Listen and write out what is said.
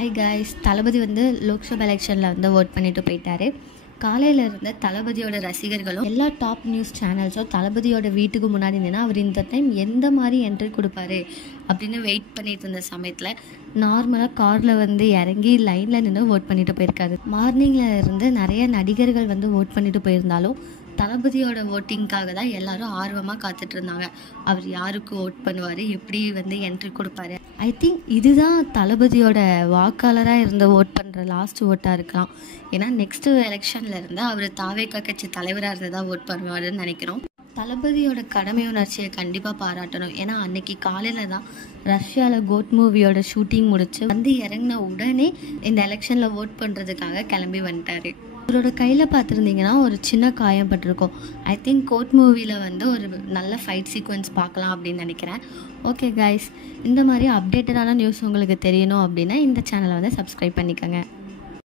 Hi guys, தளபதி வந்து லோக்சபா எலெக்ஷனில் வந்து ஓட் பண்ணிட்டு போயிட்டாரு. காலையில் இருந்த தளபதியோட ரசிகர்களும் எல்லா டாப் நியூஸ் சேனல்ஸும் தளபதியோட வீட்டுக்கு முன்னாடி நின்று அவர் இந்த டைம் எந்த மாதிரி என்ட்ரி கொடுப்பாரு அப்படின்னு வெயிட் பண்ணிட்டு இருந்த சமயத்தில் நார்மலாக காரில் வந்து இறங்கி லைனில் நின்று ஓட் பண்ணிட்டு போயிருக்காரு. மார்னிங்கில் இருந்து நிறைய நடிகர்கள் வந்து ஓட் பண்ணிட்டு போயிருந்தாலும் தளபதியோட ஓட்டிங்காக தான் எல்லாரும் ஆர்வமாக காத்துட்டு இருந்தாங்க. அவர் யாருக்கு ஓட் பண்ணுவார், எப்படி வந்து என்ட்ரி கொடுப்பாரு. ஐ திங்க் இதுதான் தளபதியோட வாக்காளராக இருந்து ஓட் பண்ணுற லாஸ்ட் ஓட்டாக இருக்கலாம். ஏன்னா நெக்ஸ்ட்டு எலெக்ஷனில் இருந்து அவர் தாவேகா கட்சி தலைவராக இருந்து தான் ஓட் பண்ணுவாருன்னு நினைக்கிறோம். தளபதியோட கடமை உணர்ச்சியை கண்டிப்பாக பாராட்டணும். ஏன்னா அன்னைக்கு காலையில் தான் ரஷ்யாவில் கோட் மூவியோட ஷூட்டிங் முடிச்சு வந்து இறங்கின உடனே இந்த எலெக்ஷனில் ஓட் பண்ணுறதுக்காக கிளம்பி வந்துட்டார். அவரோட கையில் பார்த்துருந்தீங்கன்னா ஒரு சின்ன காயம் பட்டிருக்கும். ஐ திங்க் கோட் மூவியில் வந்து ஒரு நல்ல ஃபைட் சீக்வன்ஸ் பார்க்கலாம் அப்படின்னு நினைக்கிறேன். ஓகே கைஸ், இந்த மாதிரி அப்டேட்டடான நியூஸ் உங்களுக்கு தெரியணும் அப்படின்னா இந்த சேனலை வந்து சப்ஸ்கிரைப் பண்ணிக்கோங்க.